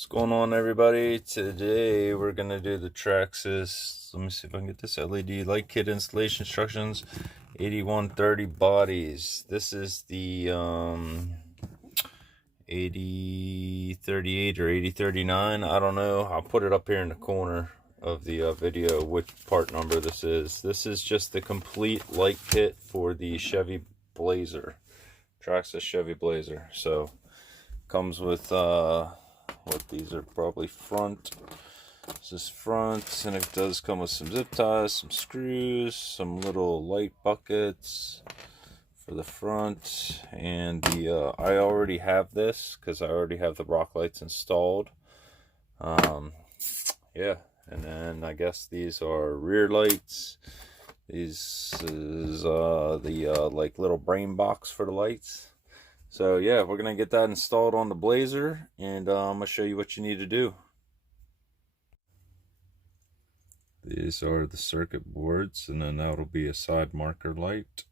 What's going on, everybody? Today we're gonna do the Traxxas. Let me see if I can get this LED light kit installation instructions. 8130 bodies. This is the 8038 or 8039. I don't know. I'll put it up here in the corner of the video which part number this is. This is just the complete light kit for the Chevy Blazer, Traxxas Chevy Blazer. So comes with what these are probably front. This is front, and it does come with some zip ties, some screws, some little light buckets for the front, and the I already have this because I already have the rock lights installed. Yeah, and then I guess these are rear lights. This is the like little brain box for the lights. So yeah, we're gonna get that installed on the Blazer, and I'm gonna show you what you need to do. These are the circuit boards, and then that'll be a side marker light.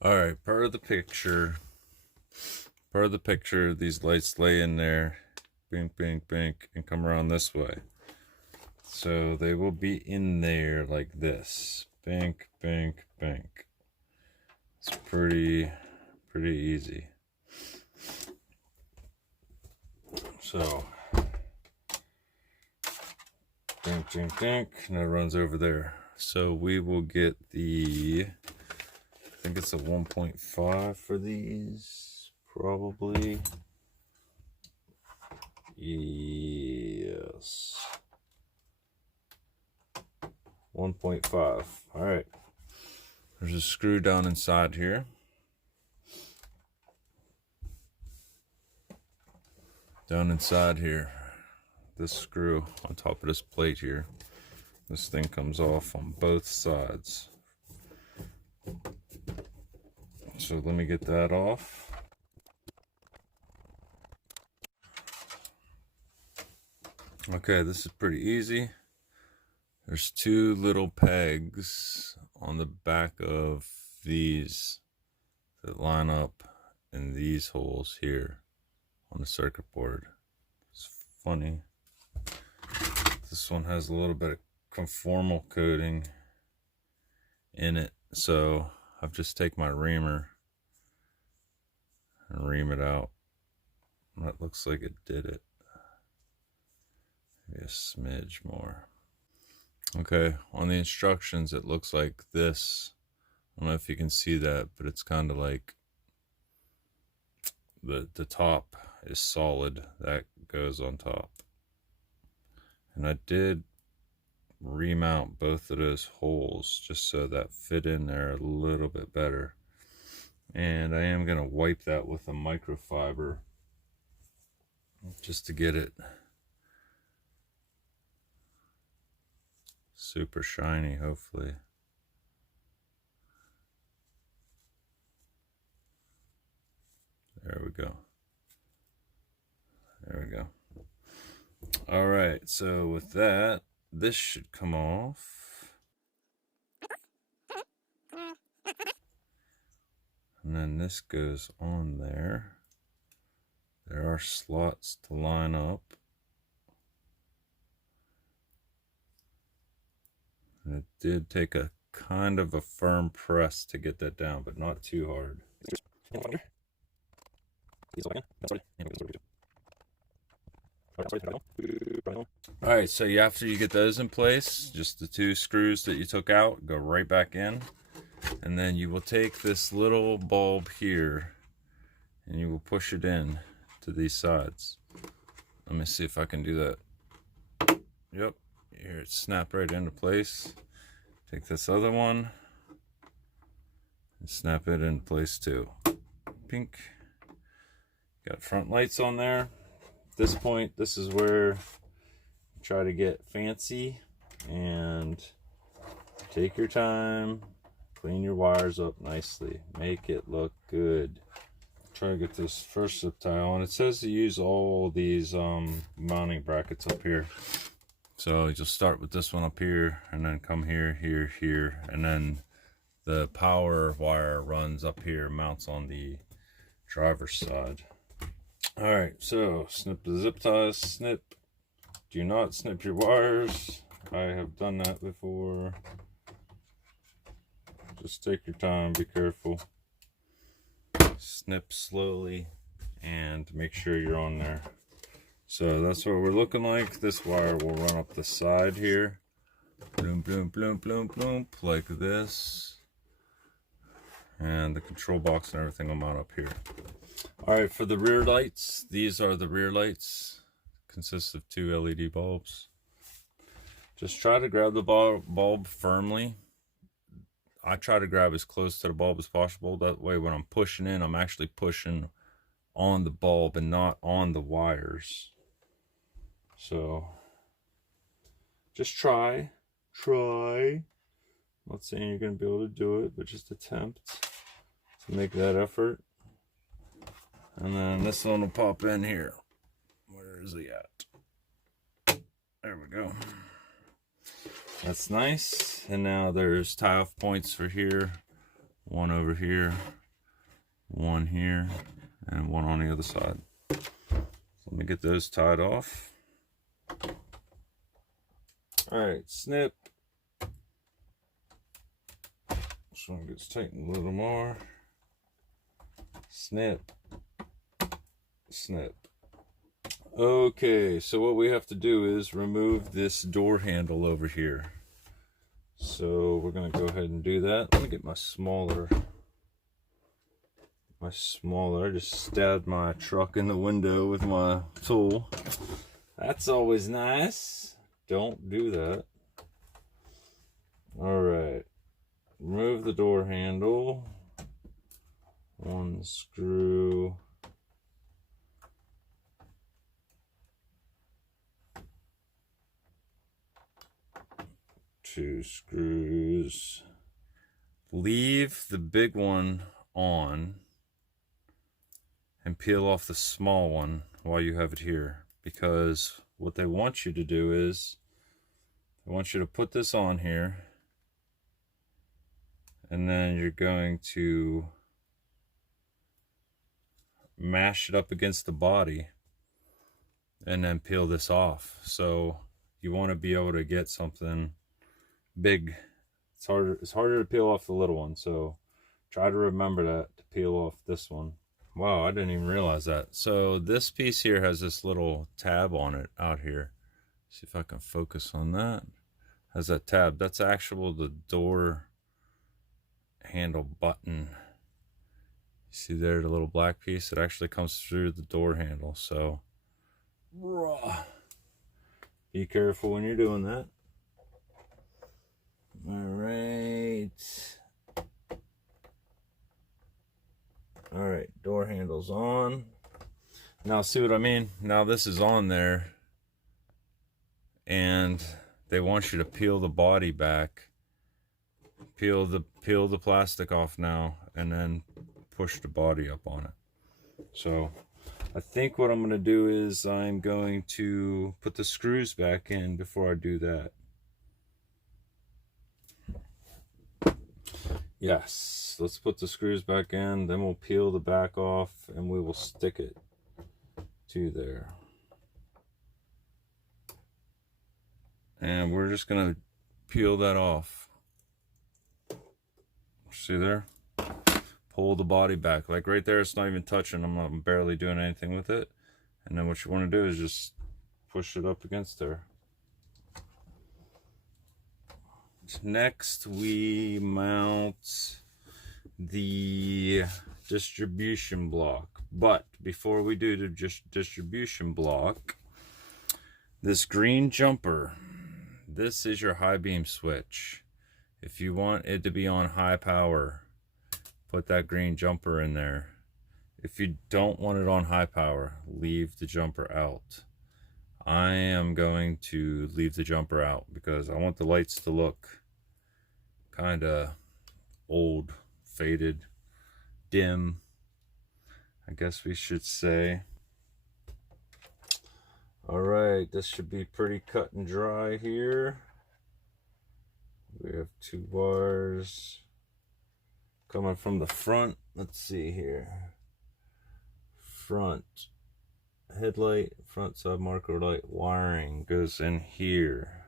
All right, per the picture, these lights lay in there, bink, bink, bink, and come around this way. So they will be in there like this, bink, bink, bink. It's pretty easy. So, dink, dink, dink, and it runs over there. So we will get the, I think it's a 1.5 for these, probably. Yes. 1.5. All right. There's a screw down inside here. Down inside here, this screw on top of this plate here, this thing comes off on both sides. So let me get that off. Okay, this is pretty easy. There's two little pegs on the back of these that line up in these holes here on the circuit board. It's funny, this one has a little bit of conformal coating in it, so I've just take my reamer and ream it out. That looks like it did it. Maybe a smidge more. Okay, on the instructions it looks like this. I don't know if you can see that, but it's kind of like the top is solid, that goes on top. And I did remount both of those holes just so that fit in there a little bit better. And I am going to wipe that with a microfiber just to get it super shiny, hopefully. There we go. There we go. All right, so with that, this should come off. And then this goes on there. There are slots to line up. And it did take a kind of a firm press to get that down, but not too hard. Alright, so after you get those in place, just the two screws that you took out go right back in, and then you will take this little bulb here and you will push it in to these sides. Let me see if I can do that. Yep, here it snapped right into place. Take this other one and snap it in place too. Pink. Got front lights on there. At this point, this is where you try to get fancy and take your time, clean your wires up nicely, make it look good. Try to get this first zip tie on. It says to use all these mounting brackets up here. So you'll start with this one up here, and then come here, here, here, and then the power wire runs up here, mounts on the driver's side. All right, so snip the zip ties, snip. Do not snip your wires. I have done that before. Just take your time, be careful. Snip slowly and make sure you're on there. So that's what we're looking like. This wire will run up the side here. Bloom, bloom, bloom, bloom, bloom, like this. And the control box and everything will mount up here. All right, for the rear lights, these are the rear lights. Consists of 2 LED bulbs. Just try to grab the bulb firmly. I try to grab as close to the bulb as possible. That way when I'm pushing in, I'm actually pushing on the bulb and not on the wires. So just try. I'm not saying you're going to be able to do it, but just attempt to make that effort. And then this one will pop in here. Where is he at? There we go. That's nice. And now there's tie-off points for here. One over here, one here, and one on the other side. So let me get those tied off. All right, snip. This one gets tightened a little more. Snip. Snip. Okay, so what we have to do is remove this door handle over here. So we're going to go ahead and do that. Let me get my smaller. I just stabbed my truck in the window with my tool. That's always nice. Don't do that. All right. Remove the door handle. One screw. Two screws. Leave the big one on and peel off the small one while you have it here, because what they want you to do is they want you to put this on here, and then you're going to mash it up against the body and then peel this off. So you want to be able to get something big. It's harder to peel off the little one, so try to remember that to peel off this one. Wow, I didn't even realize that. So this piece here has this little tab on it out here. See if I can focus on that. Has that tab. That's actual the door handle button. See there, the little black piece? It actually comes through the door handle. So be careful when you're doing that. All right. All right, door handle's on. Now see what I mean? Now this is on there, and they want you to peel the body back. Peel the plastic off now, and then push the body up on it. So I think what I'm going to do is I'm going to put the screws back in before I do that. Yes, let's put the screws back in, then we'll peel the back off and we will stick it to there. And we're just going to peel that off. See there? Pull the body back. Like right there, it's not even touching. I'm barely doing anything with it. And then what you want to do is just push it up against there. Next, we mount the distribution block. But before we do the distribution block, this green jumper, this is your high beam switch. If you want it to be on high power, put that green jumper in there. If you don't want it on high power, leave the jumper out. I am going to leave the jumper out because I want the lights to look kind of old, faded, dim, I guess we should say. All right, this should be pretty cut and dry here. We have 2 wires coming from the front. Let's see here. Front headlight, front side marker light wiring goes in here.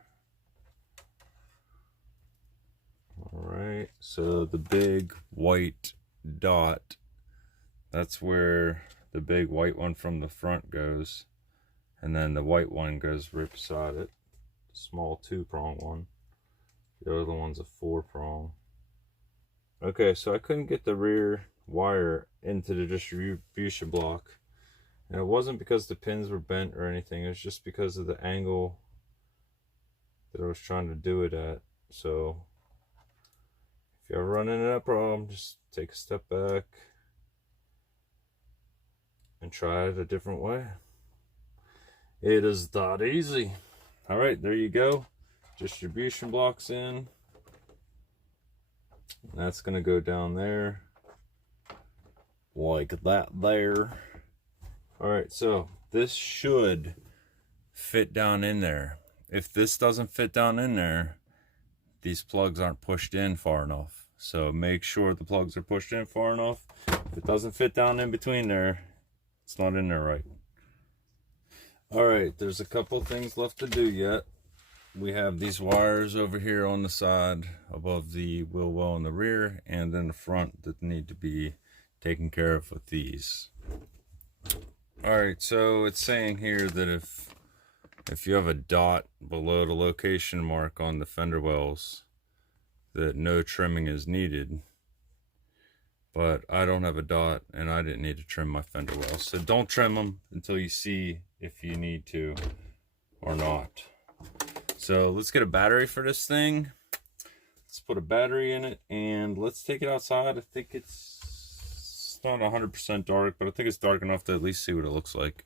Alright, so the big white dot, that's where the big white one from the front goes. And then the white one goes right beside it. Small 2-prong one. The other one's a 4-prong. Okay, so I couldn't get the rear wire into the distribution block. And it wasn't because the pins were bent or anything. It was just because of the angle that I was trying to do it at. So if you ever run into that problem, just take a step back and try it a different way. It is that easy. All right, there you go. Distribution blocks in. That's gonna go down there like that there. All right, so this should fit down in there. If this doesn't fit down in there, these plugs aren't pushed in far enough. So make sure the plugs are pushed in far enough. If it doesn't fit down in between there, it's not in there right. All right, there's a couple things left to do yet. We have these wires over here on the side above the wheel well in the rear and in the front that need to be taken care of with these. All right, so it's saying here that if you have a dot below the location mark on the fender wells, that no trimming is needed. But I don't have a dot and I didn't need to trim my fender wells. So don't trim them until you see if you need to or not. So let's get a battery for this thing. Let's put a battery in it and let's take it outside. I think it's not 100% dark, but I think it's dark enough to at least see what it looks like.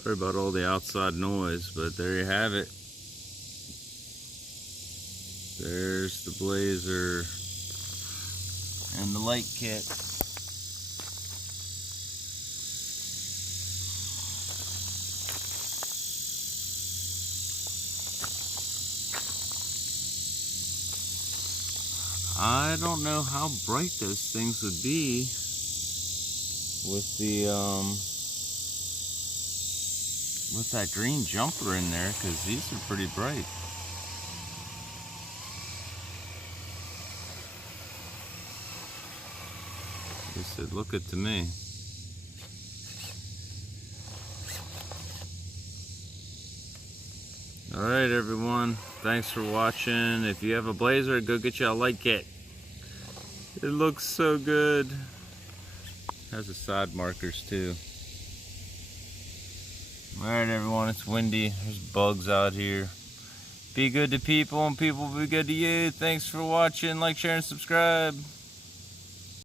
Sorry about all the outside noise, but there you have it. There's the Blazer and the light kit. I don't know how bright those things would be with that green jumper in there, because these are pretty bright. They said, look it to me. Alright everyone, thanks for watching. If you have a Blazer, go get you a light kit. It looks so good. Has the side markers too. Alright everyone, it's windy. There's bugs out here. Be good to people and people be good to you. Thanks for watching. Like, share, and subscribe.